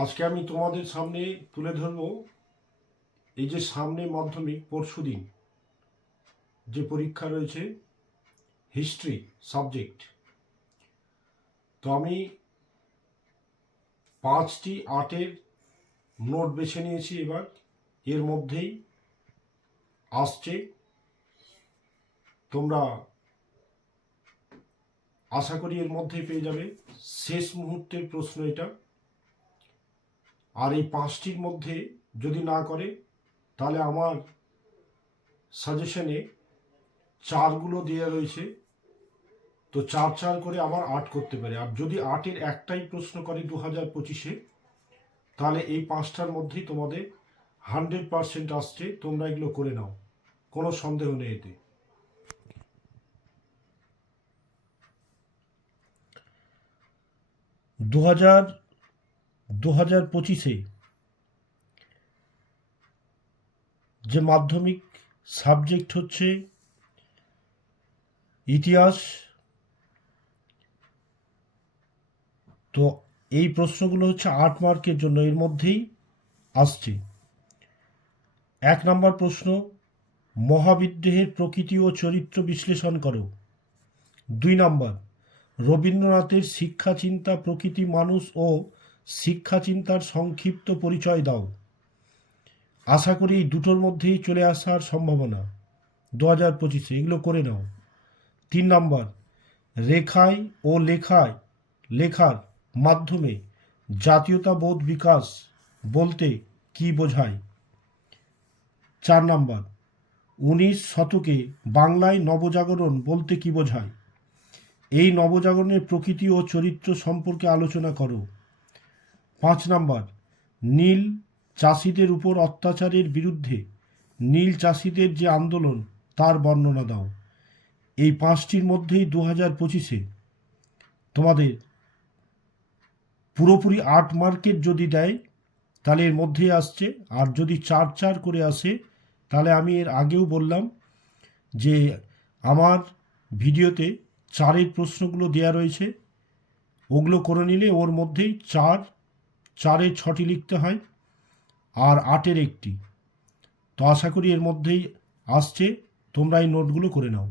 আজকে আমি তোমাদের সামনে তুলে ধরব এই যে সামনে মাধ্যমিক পরশুদিন যে পরীক্ষা রয়েছে হিস্ট্রি সাবজেক্ট। তো আমি 5টি আর্টের নোট বেছে নিয়েছি। এবার এর মধ্যেই আসছে, তোমরা আশা করি এর মধ্যেই পেয়ে যাবে। শেষ মুহূর্তের প্রশ্ন এটা। আর এই 5টির মধ্যে যদি না করে তাহলে আমার সাজেশনে 4গুলো দেওয়া রয়েছে, তো 4 করে আবার 8 করতে পারে। আর যদি 8-এর একটাই প্রশ্ন করে 2025-এ, তাহলে এই 5টার মধ্যেই তোমাদের 100% আসছে। তোমরা এগুলো করে নাও, কোনো সন্দেহ নেই এতে। দু হাজার 25-এ যে মাধ্যমিক সাবজেক্ট হচ্ছে ইতিহাস, তো এই প্রশ্নগুলো হচ্ছে 8 মার্কের জন্য, এর মধ্যেই আসছে। 1 নম্বর প্রশ্ন, মহাবিদ্রোহের প্রকৃতি ও চরিত্র বিশ্লেষণ করো। 2 নম্বর, রবীন্দ্রনাথের শিক্ষা চিন্তা প্রকৃতি মানুষ ও শিক্ষা চিন্তার সংক্ষিপ্ত পরিচয় দাও। আশা করি এই দুটোর মধ্যেই চলে আসার সম্ভাবনা 2025-এ, এগুলো করে নাও। 3 নম্বর, রেখায় ও লেখার মাধ্যমে জাতীয়তাবোধ বিকাশ বলতে কি বোঝায়। 4 নম্বর, 19 শতকে বাংলায় নবজাগরণ বলতে কি বোঝায়। এই নবজাগরণের প্রকৃতি ও চরিত্র সম্পর্কে আলোচনা করো। 5 নম্বর, নীল চাষিদের উপর অত্যাচারের বিরুদ্ধে নীল চাষিদের যে আন্দোলন তার বর্ণনা দাও। এই 5টির মধ্যেই 2025-এ তোমাদের পুরোপুরি 8 মার্কের যদি দেয় তাহলে এর মধ্যেই আসছে। আর যদি 4 করে আসে তাহলে আমি এর আগেও বললাম যে আমার ভিডিওতে 4-এর প্রশ্নগুলো দেওয়া রয়েছে, ওগুলো করে নিলে ওর মধ্যেই 4-এর 6টি লিখতে হয় আর 8-এর 1টি। তো আশা করি এর মধ্যেই আসছে, তোমরা এই নোটগুলো করে নাও।